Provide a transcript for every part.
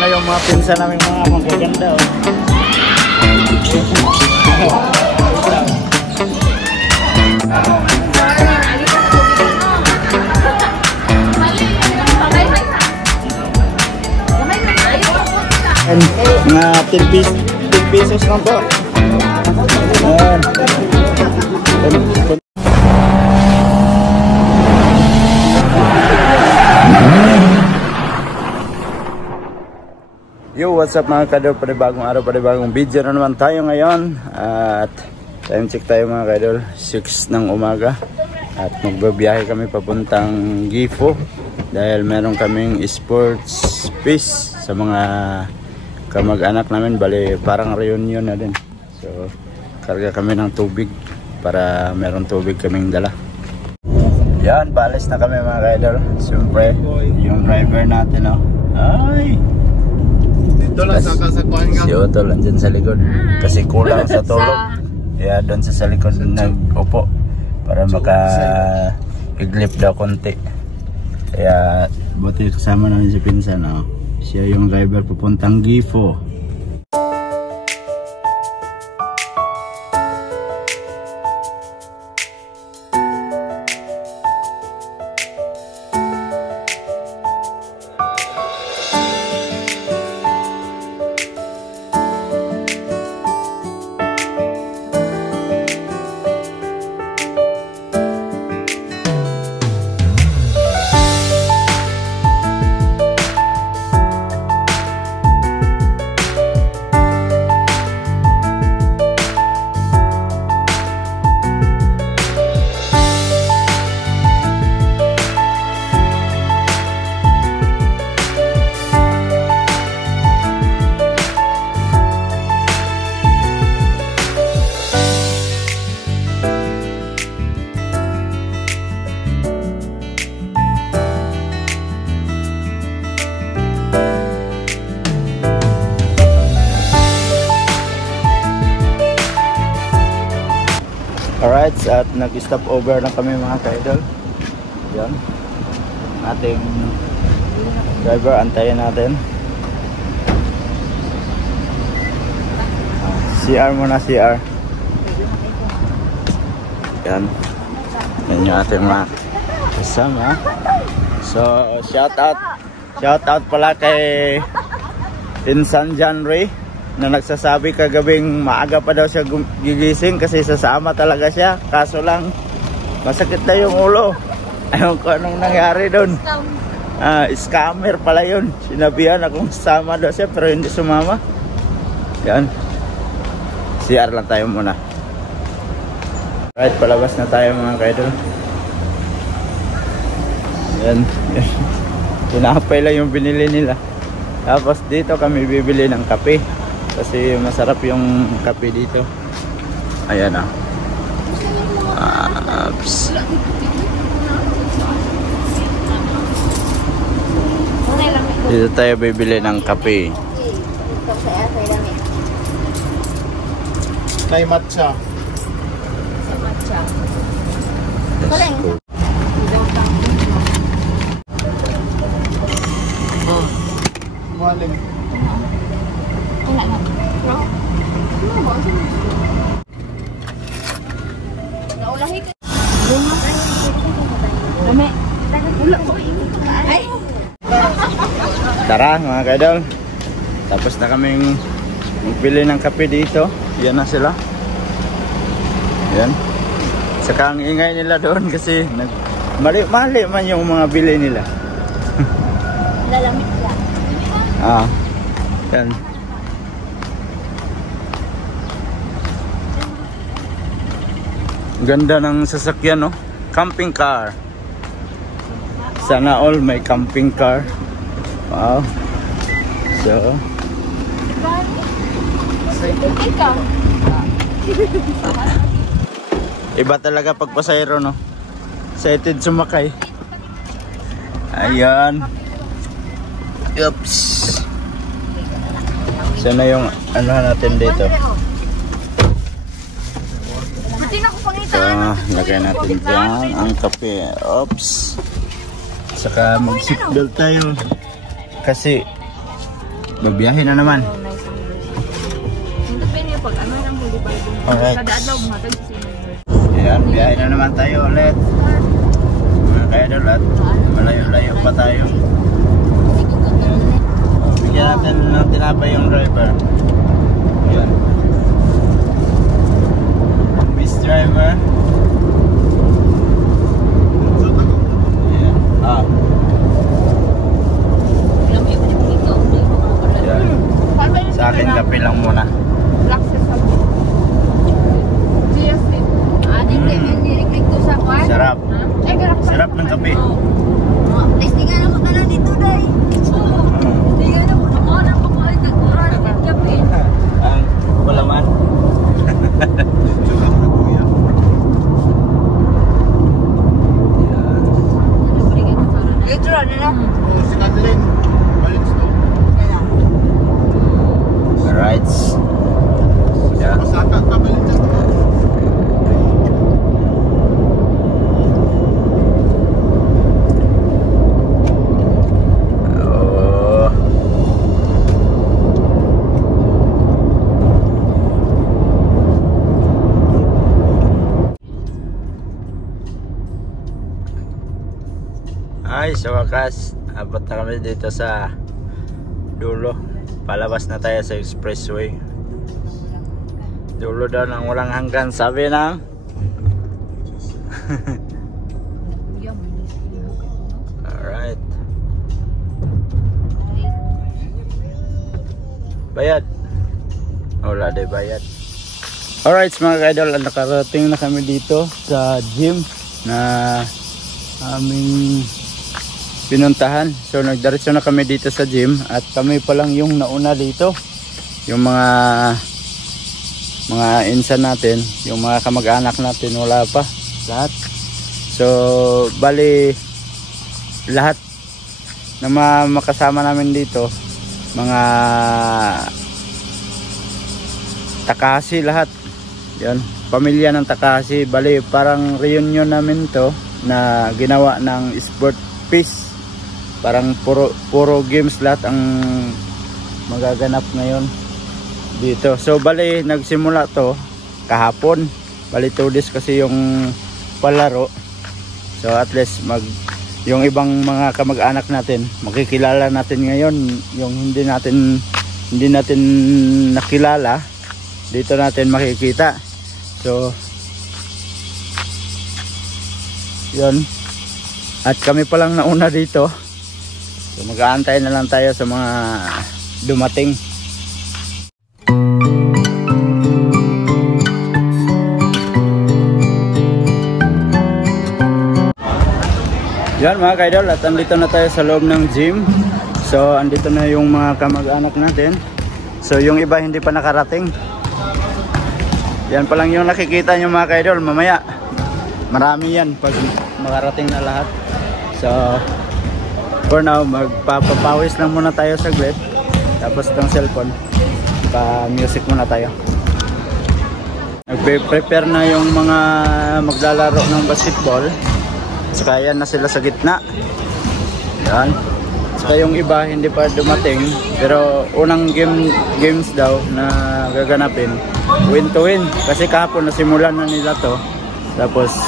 na yung mga pinsan namin mga magaganda. Oh. Mga 10 pesos lang po. Ayan. Yo, what's up mga kadol? Panibagong araw, panibagong video na naman tayo ngayon. At time check tayo mga kadol, 6 ng umaga. At magbabiyahe kami papuntang Gifo dahil meron kaming sports piece sa mga kamag-anak namin. Bali parang reunion na din. So karga kami ng tubig para meron tubig kaming dala. Yan, balis na kami mga kadol. Siyempre yung driver natin, oh. Ay, dito lang sa kasakuan nga. Si Otto lang dyan sa likod kasi kulang sa tulog. Kaya doon sa likod nag-upo para maka-iglip daw konti. Kaya buti kasama namin si pinsan, oh. Siya yung driver papuntang Gifo. Alright, at nag-stop over na kami mga ka-idol. Yan, ating driver, antayin natin. CR muna, CR. Yan, yan yung ating mga kasama. So shout out pala kay Pinsan John Ray na nagsasabi kagabing maaga pa daw siya gigising kasi sasama talaga siya, kaso lang masakit na yung ulo. Ayun ko anong nangyari doon. Scammer pala yun. Sinabihan akong sasama daw siya pero hindi sumama. Yan, CR lang tayo muna. Right, palabas na tayo mga kaidol. Yan, tinapay lang yung binili nila. Tapos dito kami bibili ng kape kasi masarap yung kape dito. Ayan, ah. Dito tayo bibili ng kape. May matcha. Let's go. Maling. Tara mga kaidol, tapos na kaming magbili ng kape dito. Yan na sila. Yan. Saka ang ingay nila doon kasi mali man yung mga bili nila. Lalamig siya. Yan. Ganda ng sasakyan, no? Camping car. Sana all may camping car. Wow. So iba talaga pag pasayro, no? Excited sumakay. Ayan. Oops. Sana yung ano natin dito. So, lagay natin dyan ang kape. Oops. Saka mag-seatbelt tayo kasi Babiyahe na naman. Oh, nice. Ito pinili pag ano lang huli ba yung Alright. kada adlaw mga tag senior. Ayan, biyahe na naman tayo ulit. Mga ka-idol at malayo-layo pa tayo. Bigyan natin ng tinapay yung driver. Ayan. Miss driver. Ayan. Ah. Ayan. Sa akin kape lang muna. Black sa sabi. GST. Niriklik ko sa kwan. Sarap. Ay, garap Sarap ng kape. Testingan ako na lang dito, day. Testingan ako. Nakuha ko po ay nagkuhan ng kape. Ang palaman. Dito na lang. Alright. Yeah. Oh. Ay, sa wakas, abot na kami dito sa dulo. Palabas na tayo sa expressway. Dulo daw ng walang hanggan, sabi ng alright. Bayad. Wala din bayad. Alright mga ka-idol, nakarating na kami dito sa gym na aming pinuntahan. So nagdiretso na kami dito sa gym at kami pa lang yung nauna dito. Yung mga insan natin, yung mga kamag-anak natin wala pa lahat. So bali lahat na makasama namin dito mga Takahasi lahat. Yan, pamilya ng Takahasi. Bali parang reunion namin to na ginawa ng sport piece. Parang puro games lahat ang magaganap ngayon dito. So bali nagsimula to kahapon. Bali 2 days kasi yung palaro. So at least yung ibang mga kamag-anak natin makikilala natin ngayon. Yung hindi natin nakilala dito natin makikita. So yun. At kami pa lang nauna dito. So mag-aantay na lang tayo sa mga dumating. Yan mga ka-idol, at andito na tayo sa loob ng gym. So andito na yung mga kamag-anak natin. So yung iba hindi pa nakarating. Yan pa lang yung nakikita nyo mga ka-idol. Mamaya marami yan pag makarating na lahat. So for now, magpapapawis lang muna tayo saglit. Tapos itong cellphone, pa-music muna tayo. Nagpe-prepare na yung mga maglalaro ng basketball. Saka yan na sila sa gitna. Yan. Saka yung iba hindi pa dumating. Pero unang games daw na gaganapin, win to win. Kasi kahapon nasimulan na nila to. Tapos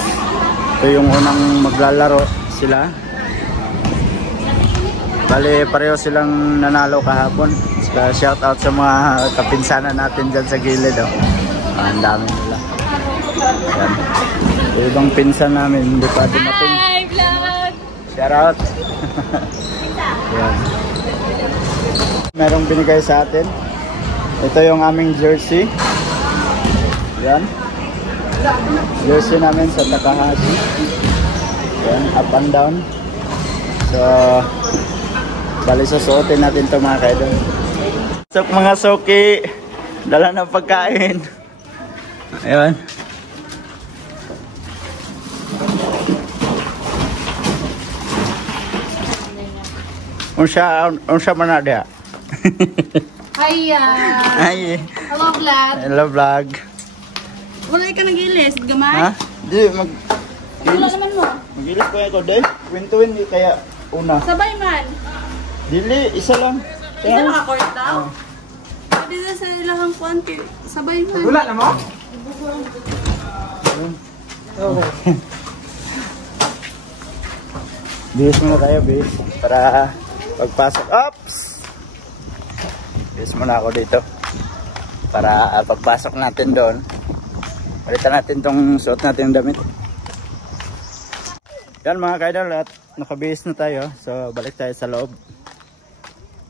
ito yung unang maglalaro sila. Bali pareho silang nanalo kahapon. Saka shout out sa mga kapinsanan natin dyan sa gilid. Ang dami nila. Yan. Yung ibang pinsan namin hindi pa dumating. Hi vlog! Shout out. Yan. Merong binigay sa atin. Ito yung aming jersey. Yan. Jersey namin sa Takahasi. Yan, up and down. So bali susuotin natin ito mga kaidol. So mga soki, dala ng pagkain. Ayun. Unsa man na dia? Hiya! Ay. Hello vlog! Hello vlog. Wala ka nagilis, gamay? Ha? Di Wala naman mo. Magilis ko ako day. Win to win kaya una. Sabay man. Dili isa lang. Isa naka-court daw? Pwede na sa ilahang kwanti. Sabay man. Wala na mo? Bihis muna tayo, bihis. Para pagpasok. Oops! Bihis muna ako dito. Para pagpasok natin doon, palitan natin tong suot natin damit. Yan mga kaidol, at nakabihis na tayo. So balik tayo sa loob.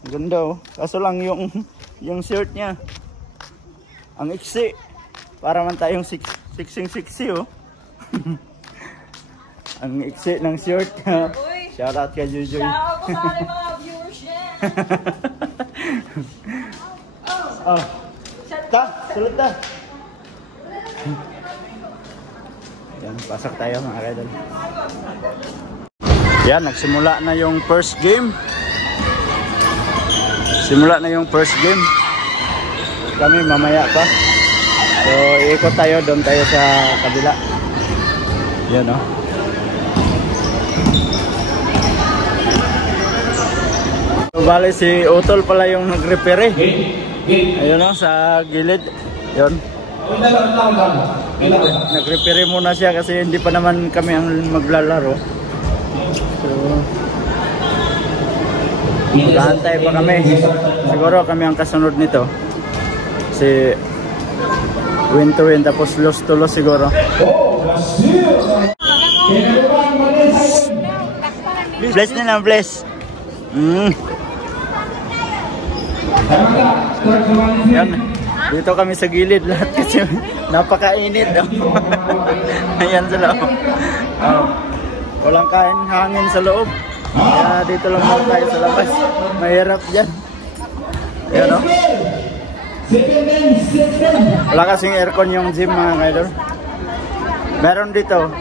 Ganda oh. Kaso lang yung shirt niya ang iksi. Para man tayong siksing-siksi oh. Ang iksi ng shirt. Shout out kay Jujuy. Shout out ko sa ating mga viewers niya. Oh. Ta, sulit ta. Yan, pasok tayo mga kaidol. Yan, nagsimula na yung first game. Simula na yung first game. Kami mamaya pa. So, iikot tayo, doon tayo sa kabila. Yan o. So, bali si Utol pala yung nag-repair eh. Ayun o, sa gilid. Yun. Nag-repair muna siya kasi hindi pa naman kami ang maglalaro. So, magantay pa kami. Siguro kami ang kasunod nito. Kasi win to win tapos loss to loss siguro. Bless na lang, bless. Yan. Dito kami sa gilid lahat kasi napakainit. Ayan sa loob. Walang kain hangin sa loob. Kaya dito lang muna tayo sa labas. Mahirap dyan. Ayan o. Wala kasing aircon yung gym mga kaidol. Meron dito.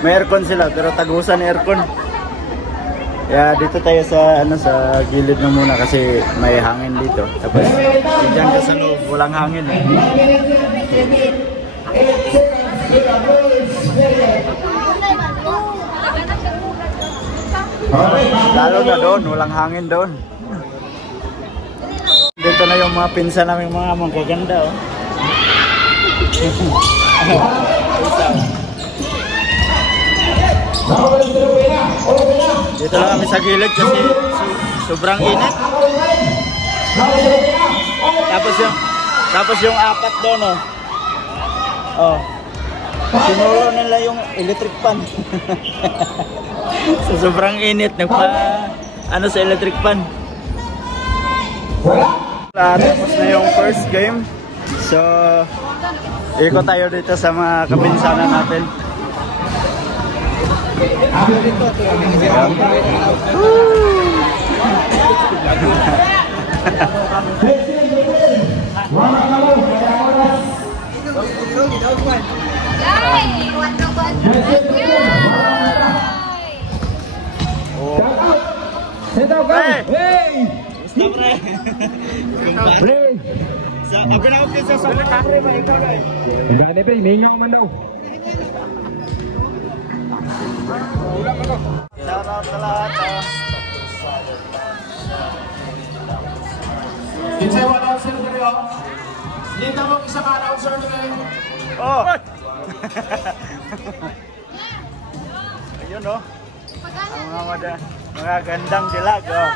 May aircon sila pero tagusan aircon. Kaya dito tayo sa sa gilid na muna kasi may hangin dito. Tapos diyan ka sa loob, walang hangin eh. Lalo na doon, walang hangin doon. Dito na yung mga pinsan namin mga magaganda oh. Dito lang kami sa gilid kasi sobrang init. Tapos yung apat doon oh. Oh. Sinulo nila yung electric fan. So, sobrang init nagpa ano sa electric fan. Tapos na yung first game. So ikot tayo dito sa mga kapinsanan natin. Sa kabinaw kita sa mga pre ba ikaw guys. Enggak ada pre, minyak man daw. Shoutout sa lahat. Kita mo announcer dito. Dito mo isa ka announcer dito. Oh. Ayun oh. Ang mga gandang dilag oh.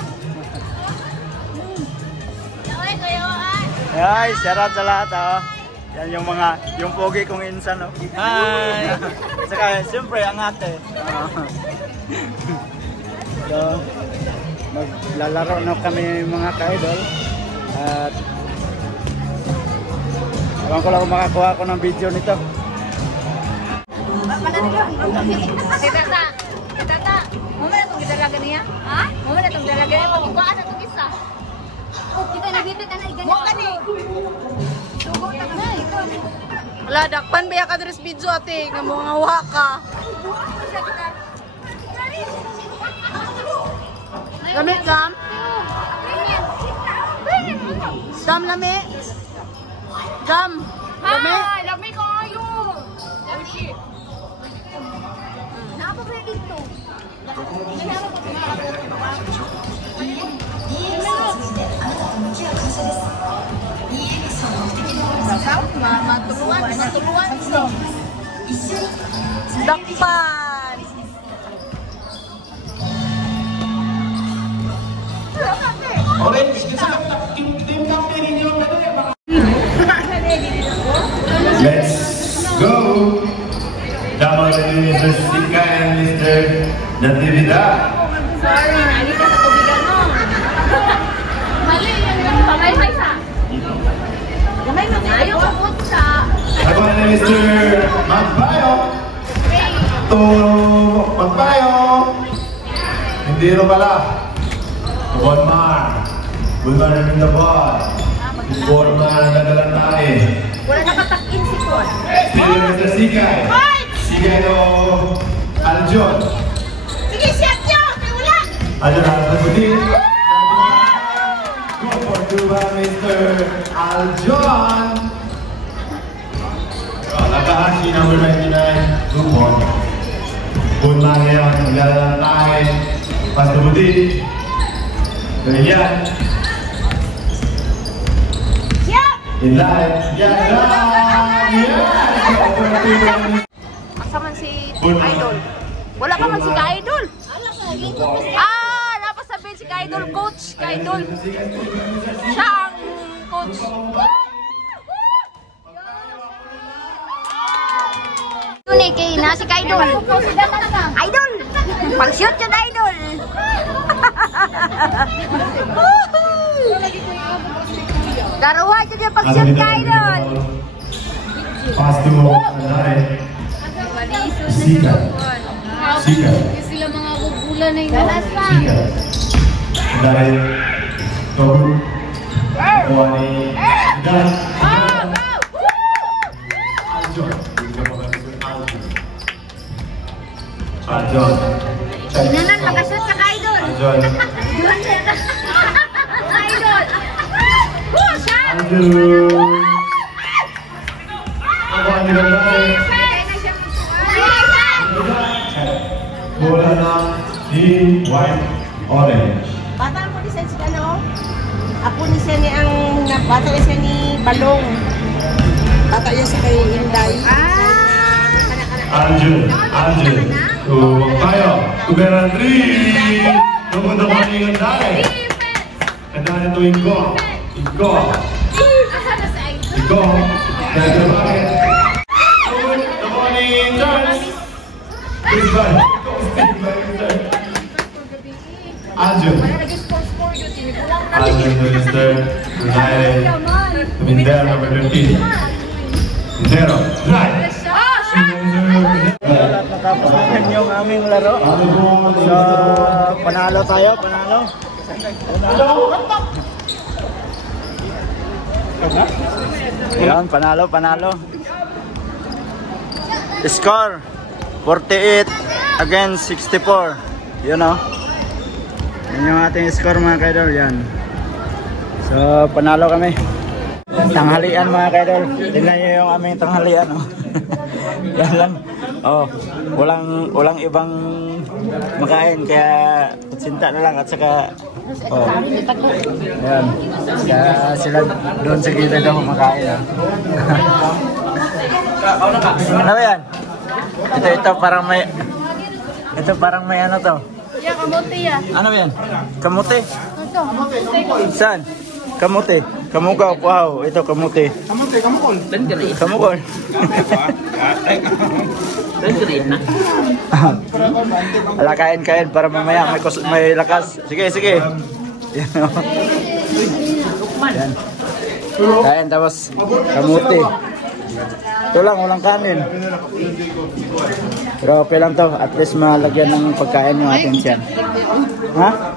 Ay, shoutout sa lahat oh. Yan yung pogi kong insan oh. Hi. Saka siyempre ang ate. So, maglalaro na kami mga ka-idol. At ewan ko lang kung makakuha ko ng video nito. Tata, mama na itong gidalaga niya? Ha? Mama na itong gidalaga niya? Pag-ibaan na itong isa. Oh, kita nagipit ka na iganyan. Mo ka ni! Sugo na ka na ito. Wala, dakpan ba ka dress video ate? Nga mo nga wa ka. Lamit gam? Gam lami? Gam? Lami? Hi! Lami ko kayo! Lami! Napa ba dito? Tuluan siya. Dakpan. Orange, kasi team captain ninyo. Let's go! Dapat rin Mr. Sika and Mr. Natividad. Sorry, nali ka sa tubigan mo. Mali yan. Pamay-may sa. Gamay mo. Ayaw ka po sa. Ako na Mr. Magbayo. To Magbayo. Hindi rin pala. Bonmar. Bonmar na rin na ball. Bonmar na nagalang tayo. Wala nakatak-in si Paul. Still Mr. Sikay. Sikay no Aljon. Sige, shot nyo! Wala! Aljon alas na puti. Go for two by Mr. Aljon. Nakahashi number 99. Good ball. Bonmar yan. Nagalang tayo. Pas na puti. Ganyan. Inline. Asa man si Idol? Wala pa man si Idol. Napasabihin si Idol, coach. Idol. Siya ang coach. Yun kay na si Idol. Idol. Pag-shoot yun, Idol. Daruha dyan yung pag-shoot ka, Idol! Pass to Sika. Sika. Sila mga gugulan na yun. Sika. Dahil Tobu. Wani. Dan. Aljon. Aljon. Inanan, makashoot ka, Idol! Aljon. Idol! Aljon. Ako ang nilalay. Bola na di white orange. Bata ako ni Sensi ano? Ako ni Sensi ang bata ni Sensi Balong. Bata niya sa kay Inday. Arjun. Tuwag tayo. Tuberandri. Pumunta ko ni Inday. Kanda na ito Ingo. Ingo. Kaya bakit? Pumunta ko ni Charles. Bisbal. Arjun. Arjun Minister. United. Mindero number 15. Mindero. Right. Natapos natin yung aming laro. So, panalo tayo, panalo. Yan, panalo. Score 48 against 64. Yun o. Yan yung ating score mga kaidol. Yan. So, panalo kami. Tanghalian mga kaidol. Tingnan nyo yung aming tanghalian. Oh. Yan lang. Oh, walang ibang makain kaya kutsinta na lang at saka yan. Kaya sila doon sa gilid daw kumakain. Ano ba yan? Ito parang may ano to? Yeah, kamote ya. Ano ba yan? Kamote? Ito, kamote. Saan? Kamote. Kamugaw, wow. Ito, kamote. Kamukol. Kamukol. Ala, kain para mamaya may lakas. Sige. Yan. Kain tapos kamote. Ito lang, walang kanin. Pero okay lang to. At least malagyan ng pagkain yung ating tiyan. Ha?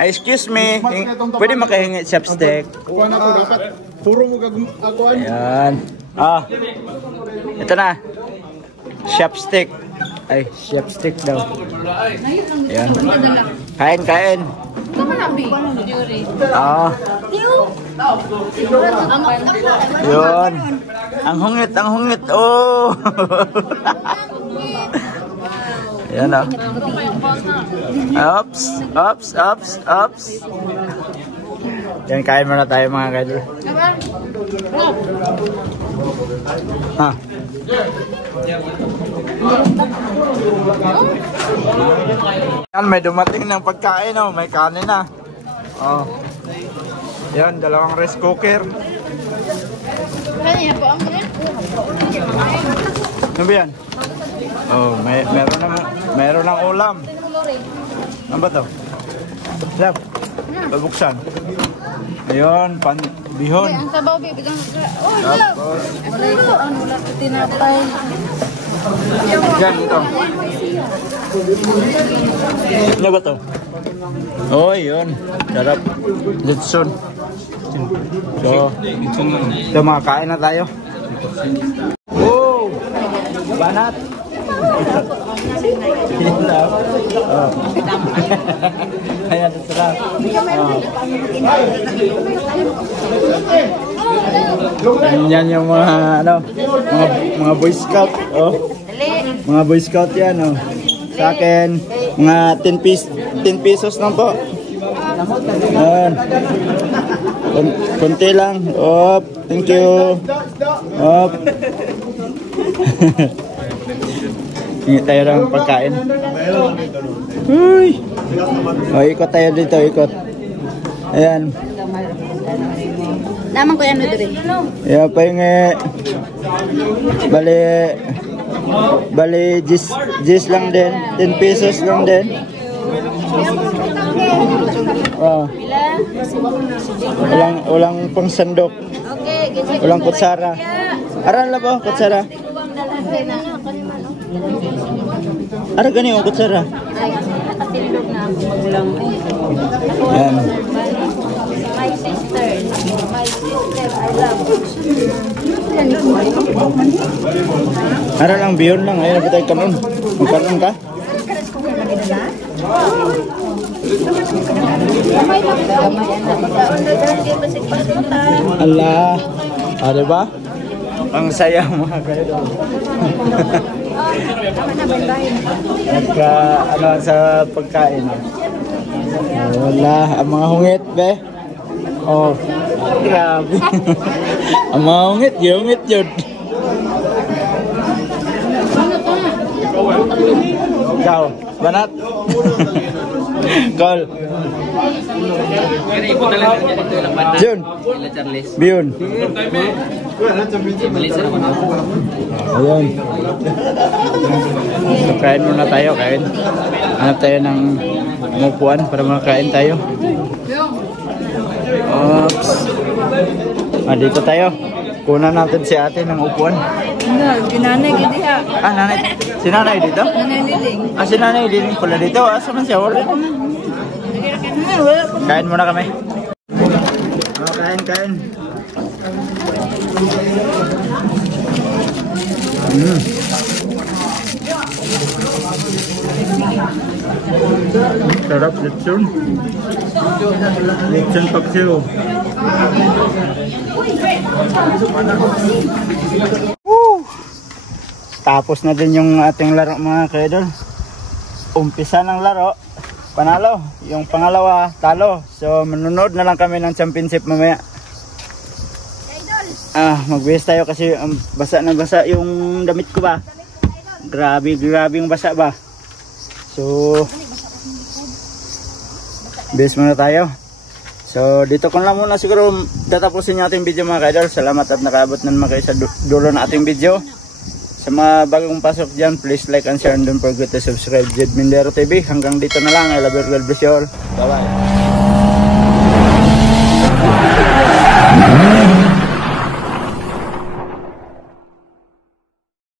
Excuse me. Pwede makahingi chopstick? Kuha na ko dapat. Puro mo gagawin. Ayan. Ito na. Chopstick. Ay, chopstick daw. Ayan. Kain. Yun. Ang hungit. Oh. Yan o. Ops. Yan, kain muna tayo mga kaidol. Ha? Yan, may dumating ng pagkain, oh. May kanin na. Oh. Yan, dalawang rice cooker. Kanya po ang Ano ba yan? Oh, meron ng ulam. Ano ba to? Lap, babuksan. Ayun, bihon. ang sabaw bibigyan. Oh, wala. Ano wala tinapay. Yan, ito. Ano ba to? Oh, yun. Sarap. Litson. So, ito mga kain na tayo. Oh! Banat! Oh. Ayan, sarap. Yan yung mga mga Boy Scout. Oh. Mga Boy Scout yan, oh. Sa akin, mga 10 pesos lang po. Ayan. Kunti lang. Op, thank you. Op. Hingi tayo ng pagkain. Uy. Oh, ikot tayo dito, ikot. Ayan. Naman ko yan na din. Ayan pa yung bali gis lang din. 10 pesos lang din. Oh. Walang pang sandok. Walang kutsara. Aran lang ba kutsara? Ara gani yung kutsara. Yan. My sister, I love. Ara lang biyon lang. Ayun na tayo kanon. Magkaroon ka? Allah. Ah, diba? Ang saya mga kayo. Nagka ano sa pagkain. Wala, ang mga hungit be. Oh, grabe. Ang mga hungit yun. Ikaw, banat. Call. Jun. Biyun. Ayun. So, kain muna tayo, kain. Hanap tayo ng mupuan para makain tayo. Oops. Dito tayo. Kunan natin si ate ng upuan. Ginanay gidi ha. Nanay. Si nanay dito? Nanay Liling. Si nanay Liling pala dito. Asa man siya? Kain muna kami. Kain. Sarap lechon. Lechon paksiw. Tapos na din yung ating laro mga kaidol. Umpisa ng laro, panalo. Yung pangalawa, talo. So manunod na lang kami ng championship mamaya. Magbihis tayo kasi basa na basa yung damit ko ba. Grabe yung basa ba. So bihis muna tayo. So dito ko lang muna siguro tatapusin yung ating video mga kaidol. Salamat at nakaabot na naman kayo sa dulo ng ating video. Sa mga bagong pasok dyan, please like and share and don't forget to subscribe. Jed Mindero TV. Hanggang dito na lang. I love you. God bless you all. Bye bye.